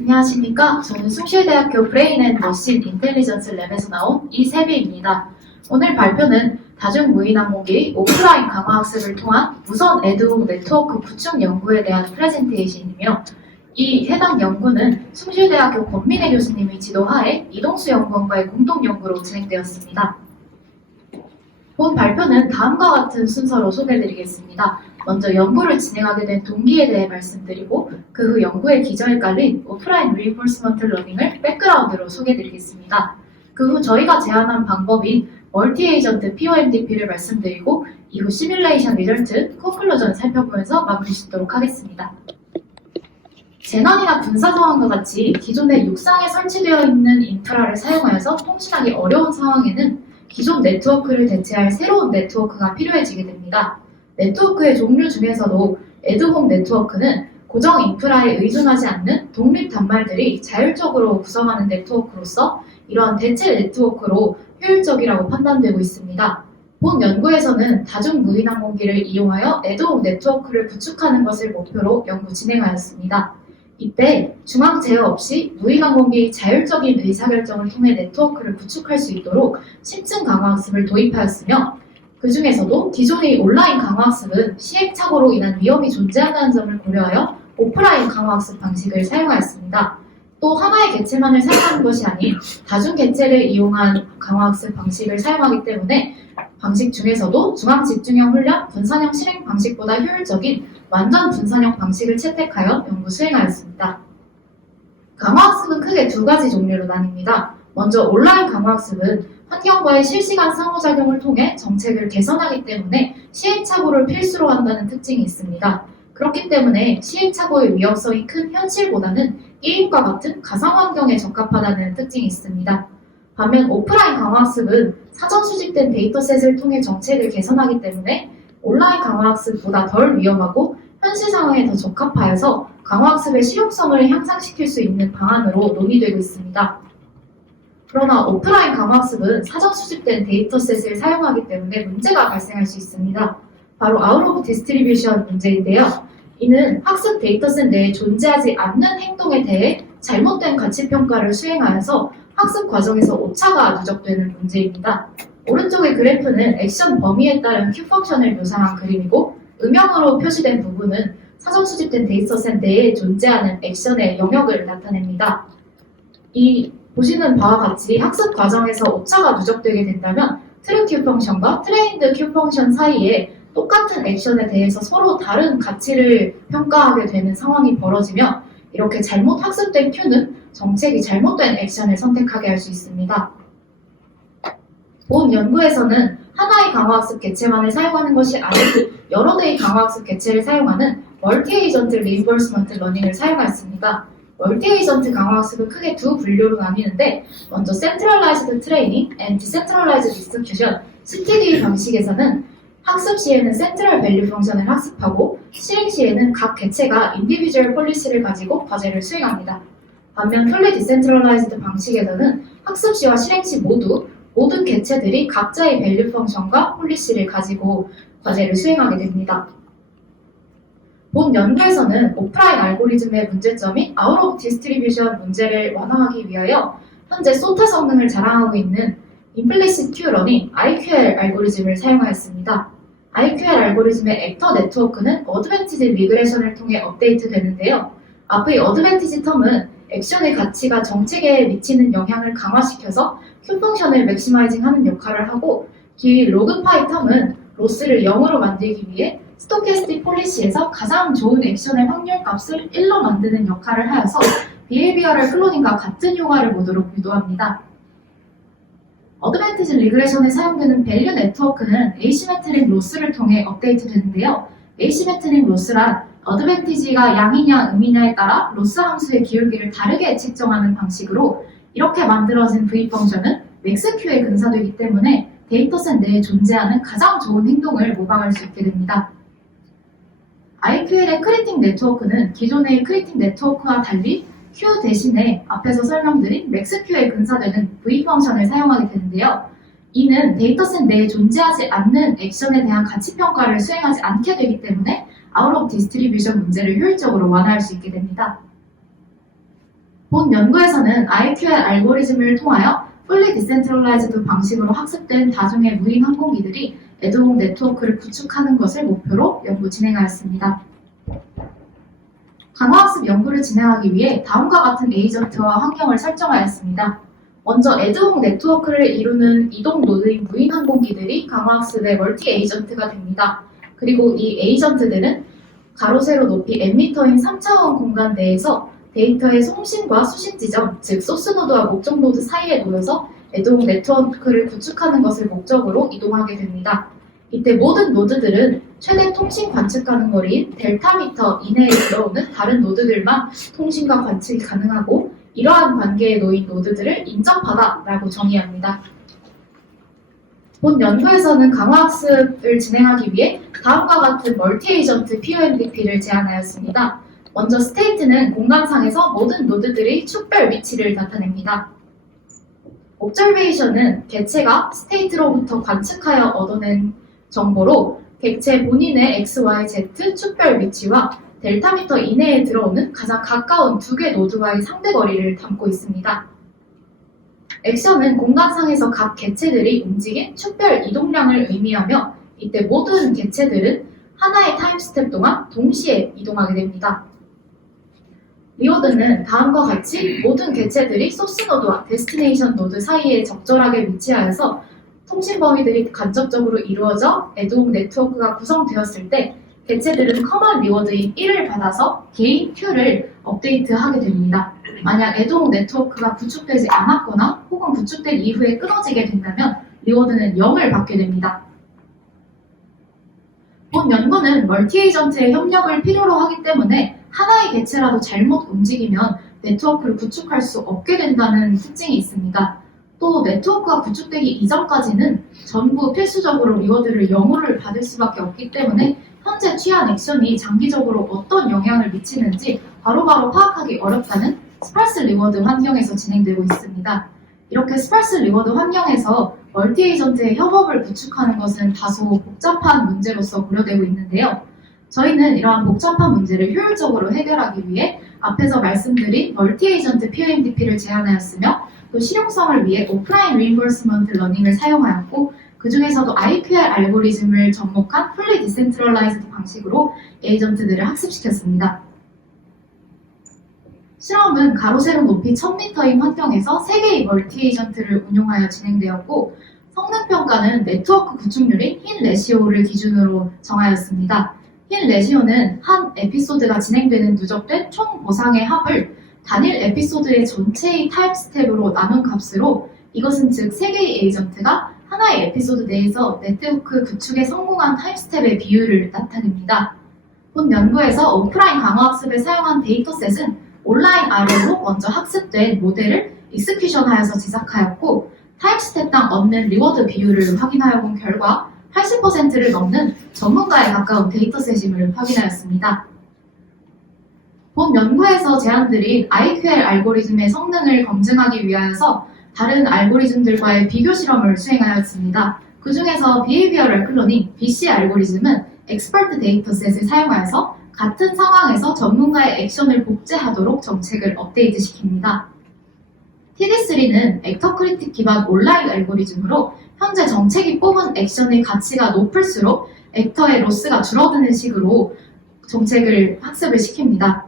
안녕하십니까. 저는 숭실대학교 브레인 앤 머신 인텔리전스 랩에서 나온 이세비입니다. 오늘 발표는 다중무인항공기 오프라인 강화학습을 통한 무선 에듀 네트워크 구축 연구에 대한 프레젠테이션이며, 이 해당 연구는 숭실대학교 권민혜 교수님의 지도하에 이동수 연구원과의 공동 연구로 진행되었습니다. 본 발표는 다음과 같은 순서로 소개해드리겠습니다. 먼저 연구를 진행하게 된 동기에 대해 말씀드리고, 그 후 연구의 기저에 깔린 오프라인 리인포스먼트 러닝을 백그라운드로 소개해드리겠습니다. 그 후 저희가 제안한 방법인 멀티 에이전트 POMDP를 말씀드리고, 이후 시뮬레이션 리절트, 컨클루전을 살펴보면서 마무리 짓도록 하겠습니다. 재난이나 군사 상황과 같이 기존의 육상에 설치되어 있는 인프라를 사용하여서 통신하기 어려운 상황에는 기존 네트워크를 대체할 새로운 네트워크가 필요해지게 됩니다. 네트워크의 종류 중에서도 에듀홈 네트워크는 고정 인프라에 의존하지 않는 독립 단말들이 자율적으로 구성하는 네트워크로서 이러한 대체 네트워크로 효율적이라고 판단되고 있습니다. 본 연구에서는 다중무인항공기를 이용하여 에듀홈 네트워크를 구축하는 것을 목표로 연구 진행하였습니다. 이때 중앙 제어 없이 무인항공기의 자율적인 의사결정을 통해 네트워크를 구축할 수 있도록 심층 강화학습을 도입하였으며, 그 중에서도 기존의 온라인 강화학습은 시행착오로 인한 위험이 존재한다는 점을 고려하여 오프라인 강화학습 방식을 사용하였습니다. 또 하나의 개체만을 사용하는 것이 아닌 다중 개체를 이용한 강화학습 방식을 사용하기 때문에 방식 중에서도 중앙 집중형 훈련, 분산형 실행 방식보다 효율적인 완전 분산형 방식을 채택하여 연구 수행하였습니다. 강화학습은 크게 두 가지 종류로 나뉩니다. 먼저 온라인 강화학습은 환경과의 실시간 상호작용을 통해 정책을 개선하기 때문에 시행착오를 필수로 한다는 특징이 있습니다. 그렇기 때문에 시행착오의 위험성이 큰 현실보다는 게임과 같은 가상환경에 적합하다는 특징이 있습니다. 반면 오프라인 강화학습은 사전 수집된 데이터셋을 통해 정책을 개선하기 때문에 온라인 강화학습보다 덜 위험하고 현실 상황에 더 적합하여서 강화학습의 실용성을 향상시킬 수 있는 방안으로 논의되고 있습니다. 그러나 오프라인 강화학습은 사전 수집된 데이터셋을 사용하기 때문에 문제가 발생할 수 있습니다. 바로 아웃 오브 디스트리뷰션 문제인데요. 이는 학습 데이터셋 내에 존재하지 않는 행동에 대해 잘못된 가치평가를 수행하여서 학습 과정에서 오차가 누적되는 문제입니다. 오른쪽의 그래프는 액션 범위에 따른 Q 펑션을 묘사한 그림이고, 음영으로 표시된 부분은 사전 수집된 데이터셋 내에 존재하는 액션의 영역을 나타냅니다. 이 보시는 바와 같이 학습 과정에서 오차가 누적되게 된다면 트루 Q 펑션과 트레인드 Q 펑션 사이에 똑같은 액션에 대해서 서로 다른 가치를 평가하게 되는 상황이 벌어지며, 이렇게 잘못 학습된 Q는 정책이 잘못된 액션을 선택하게 할 수 있습니다. 본 연구에서는 하나의 강화학습 개체만을 사용하는 것이 아닌 여러 대의 강화학습 개체를 사용하는 멀티 에이전트 리인포스먼트 러닝을 사용하였습니다. 멀티 에이전트 강화학습은 크게 두 분류로 나뉘는데, 먼저 센트럴라이즈드 트레이닝 앤 디센트럴라이즈드 익스큐션 CTD 방식에서는 학습 시에는 센트럴 밸류 펑션을 학습하고 실행 시에는 각 개체가 인디비주얼 폴리시를 가지고 과제를 수행합니다. 반면 풀리 디센트럴라이즈드 방식에서는 학습 시와 실행 시 모두 모든 개체들이 각자의 밸류 펑션과 폴리시를 가지고 과제를 수행하게 됩니다. 본 연구에서는 오프라인 알고리즘의 문제점인 아웃 오브 디스트리뷰션 문제를 완화하기 위하여 현재 소타 성능을 자랑하고 있는 임플리시트 Q 러닝 IQL 알고리즘을 사용하였습니다. IQL 알고리즘의 액터 네트워크는 어드밴티지 리그레션을 통해 업데이트되는데요. 앞의 어드밴티지 텀은 액션의 가치가 정책에 미치는 영향을 강화시켜서 Q 펑션을 맥시마이징하는 역할을 하고, 뒤 로그파이 텀은 로스를 0으로 만들기 위해 스토캐스틱 폴리시에서 가장 좋은 액션의 확률 값을 1로 만드는 역할을 하여서 비헤이비어럴 클로닝과 같은 효과를 보도록 유도합니다. 어드밴티지 리그레션에 사용되는 밸류 네트워크는 에이시메트릭 로스를 통해 업데이트되는데요. 에이시메트릭 로스란 어드밴티지가 양이냐 음이냐에 따라 로스 함수의 기울기를 다르게 측정하는 방식으로, 이렇게 만들어진 V 펑션은 맥스Q에 근사되기 때문에 데이터셋 내에 존재하는 가장 좋은 행동을 모방할 수 있게 됩니다. IQL의 크리틱 네트워크는 기존의 크리틱 네트워크와 달리 Q 대신에 앞에서 설명드린 맥스Q에 근사되는 V 펑션을 사용하게 되는데요. 이는 데이터셋 내에 존재하지 않는 액션에 대한 가치평가를 수행하지 않게 되기 때문에 아웃 오브 디스트리뷰션 문제를 효율적으로 완화할 수 있게 됩니다. 본 연구에서는 IQL 알고리즘을 통하여 fully decentralized 방식으로 학습된 다중의 무인 항공기들이 애드홍 네트워크를 구축하는 것을 목표로 연구 진행하였습니다. 강화학습 연구를 진행하기 위해 다음과 같은 에이전트와 환경을 설정하였습니다. 먼저 애드홍 네트워크를 이루는 이동 노드인 무인 항공기들이 강화학습의 멀티 에이전트가 됩니다. 그리고 이 에이전트들은 가로 세로 높이 N미터인 3차원 공간 내에서 데이터의 송신과 수신 지점, 즉 소스 노드와 목적 노드 사이에 놓여서 애드홍 네트워크를 구축하는 것을 목적으로 이동하게 됩니다. 이때 모든 노드들은 최대 통신 관측 가능 거리인 델타미터 이내에 들어오는 다른 노드들만 통신과 관측이 가능하고 이러한 관계에 놓인 노드들을 인접하다라고 정의합니다. 본 연구에서는 강화학습을 진행하기 위해 다음과 같은 멀티-에이전트 POMDP를 제안하였습니다. 먼저 스테이트는 공간상에서 모든 노드들의 축별 위치를 나타냅니다. 옵저베이션은 객체가 스테이트로부터 관측하여 얻어낸 정보로 객체 본인의 X, Y, Z 축별 위치와 델타미터 이내에 들어오는 가장 가까운 두 개 노드와의 상대거리를 담고 있습니다. 액션은 공간상에서 각 객체들이 움직인 축별 이동량을 의미하며 이때 모든 객체들은 하나의 타임 스텝 동안 동시에 이동하게 됩니다. 리워드는 다음과 같이 모든 객체들이 소스 노드와 데스티네이션 노드 사이에 적절하게 위치하여서 통신 범위들이 간접적으로 이루어져 애드홍 네트워크가 구성되었을 때 객체들은 커먼 리워드인 1을 받아서 개인 Q를 업데이트하게 됩니다. 만약 애드홍 네트워크가 구축되지 않았거나 혹은 구축된 이후에 끊어지게 된다면 리워드는 0을 받게 됩니다. 본 연구는 멀티-에이전트의 협력을 필요로 하기 때문에 하나의 객체라도 잘못 움직이면 네트워크를 구축할 수 없게 된다는 특징이 있습니다. 또 네트워크가 구축되기 이전까지는 전부 필수적으로 리워드를 0을 받을 수밖에 없기 때문에 현재 취한 액션이 장기적으로 어떤 영향을 미치는지 바로바로 파악하기 어렵다는 스팔스 리워드 환경에서 진행되고 있습니다. 이렇게 스팔스 리워드 환경에서 멀티-에이전트의 협업을 구축하는 것은 다소 복잡한 문제로서 고려되고 있는데요. 저희는 이러한 복잡한 문제를 효율적으로 해결하기 위해 앞에서 말씀드린 멀티-에이전트 POMDP를 제안하였으며 또 실용성을 위해 오프라인 리인포스먼트 러닝을 사용하였고 그 중에서도 IQL 알고리즘을 접목한 fully decentralized 방식으로 에이전트들을 학습시켰습니다. 실험은 가로 세로 높이 1000m인 환경에서 3개의 멀티-에이전트를 운용하여 진행되었고 성능평가는 네트워크 구축률인 흰 레시오를 기준으로 정하였습니다. 흰 레시오는 한 에피소드가 진행되는 누적된 총 보상의 합을 단일 에피소드의 전체의 타입 스텝으로 나눈 값으로 이것은 즉 3개의 에이전트가 하나의 에피소드 내에서 네트워크 구축에 성공한 타입 스텝의 비율을 나타냅니다. 본 연구에서 오프라인 강화학습에 사용한 데이터셋은 온라인 RM으로 먼저 학습된 모델을 익스큐션하여서 제작하였고 타입 스텝당 얻는 리워드 비율을 확인하여 본 결과 80%를 넘는 전문가에 가까운 데이터셋임을 확인하였습니다. 본 연구에서 제안드린 IQL 알고리즘의 성능을 검증하기 위하여서 다른 알고리즘들과의 비교 실험을 수행하였습니다. 그 중에서 Behavioral Cloning, BC 알고리즘은 엑스퍼트 데이터셋을 사용하여서 같은 상황에서 전문가의 액션을 복제하도록 정책을 업데이트 시킵니다. TD3는 액터 크리틱 기반 온라인 알고리즘으로 현재 정책이 뽑은 액션의 가치가 높을수록 액터의 로스가 줄어드는 식으로 정책을 학습을 시킵니다.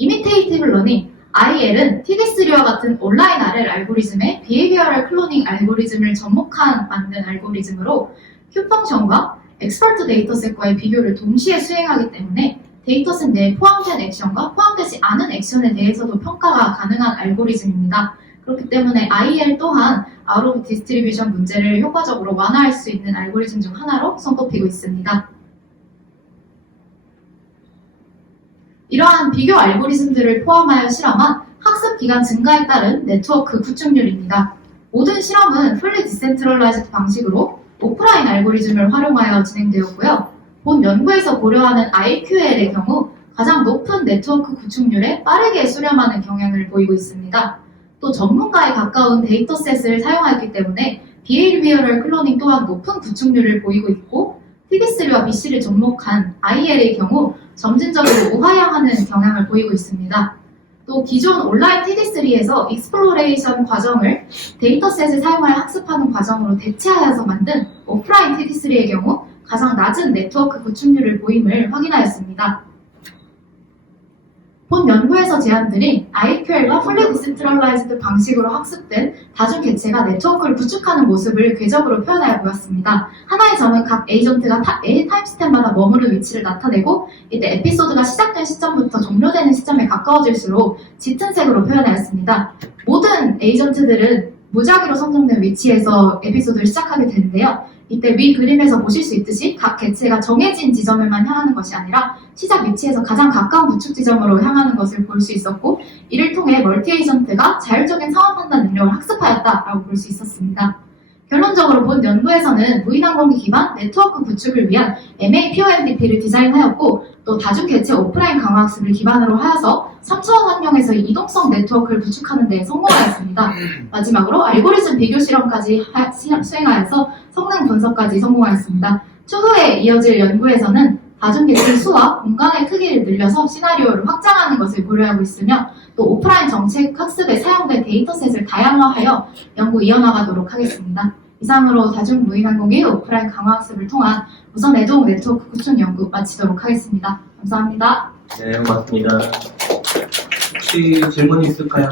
Imitative Learning, IL은 TD3와 같은 온라인 RL 알고리즘의 Behavioral Cloning 알고리즘을 접목한 만든 알고리즘으로 Q 펑션과 엑스퍼트 데이터셋과의 비교를 동시에 수행하기 때문에 데이터셋 내에 포함된 액션과 포함되지 않은 액션에 대해서도 평가가 가능한 알고리즘입니다. 그렇기 때문에 IL 또한 아웃 오브 디스트리뷰션 문제를 효과적으로 완화할 수 있는 알고리즘 중 하나로 손꼽히고 있습니다. 이러한 비교 알고리즘들을 포함하여 실험한 학습 기간 증가에 따른 네트워크 구축률입니다. 모든 실험은 fully decentralized 방식으로 오프라인 알고리즘을 활용하여 진행되었고요. 본 연구에서 고려하는 IQL의 경우 가장 높은 네트워크 구축률에 빠르게 수렴하는 경향을 보이고 있습니다. 또 전문가에 가까운 데이터셋을 사용하였기 때문에 Behavioral Cloning 또한 높은 구축률을 보이고 있고 TD3와 BC를 접목한 IL의 경우 점진적으로 우하향하는 경향을 보이고 있습니다. 또 기존 온라인 TD3에서 익스플로레이션 과정을 데이터셋을 사용하여 학습하는 과정으로 대체하여서 만든 오프라인 TD3의 경우 가장 낮은 네트워크 구축률을 보임을 확인하였습니다. 본 연구에서 제안드린 IQL과 풀리 디센트럴라이즈드 방식으로 학습된 다중 객체가 네트워크를 구축하는 모습을 궤적으로 표현하여 보였습니다. 하나의 점은 각 에이전트가 A 타임스텝마다 머무는 위치를 나타내고 이때 에피소드가 시작된 시점부터 종료되는 시점에 가까워질수록 짙은 색으로 표현하였습니다. 모든 에이전트들은 무작위로 선정된 위치에서 에피소드를 시작하게 되는데요. 이때 위 그림에서 보실 수 있듯이 각 객체가 정해진 지점에만 향하는 것이 아니라 시작 위치에서 가장 가까운 구축 지점으로 향하는 것을 볼 수 있었고, 이를 통해 멀티 에이전트가 자율적인 상황 판단 능력을 학습하였다라고 볼 수 있었습니다. 결론적으로 본 연구에서는 무인항공기 기반 네트워크 구축을 위한 MAPOMDP를 디자인하였고, 또 다중 객체 오프라인 강화 학습을 기반으로 하여서 3차원 환경에서 이동성 네트워크를 구축하는 데 성공하였습니다. 마지막으로 알고리즘 비교 실험까지 수행하여서 성능 분석까지 성공하였습니다. 추후에 이어질 연구에서는 다중 객체 수와 공간의 크기를 늘려서 시나리오를 확장하는 것을 고려하고 있으며, 또 오프라인 정책 학습에 사용된 데이터셋을 다양화하여 연구 이어나가도록 하겠습니다. 이상으로 다중 무인항공기 오프라인 강화 학습을 통한 무선 애동 네트워크 구축 연구 마치도록 하겠습니다. 감사합니다. 네, 고맙습니다. 혹시 질문이 있을까요?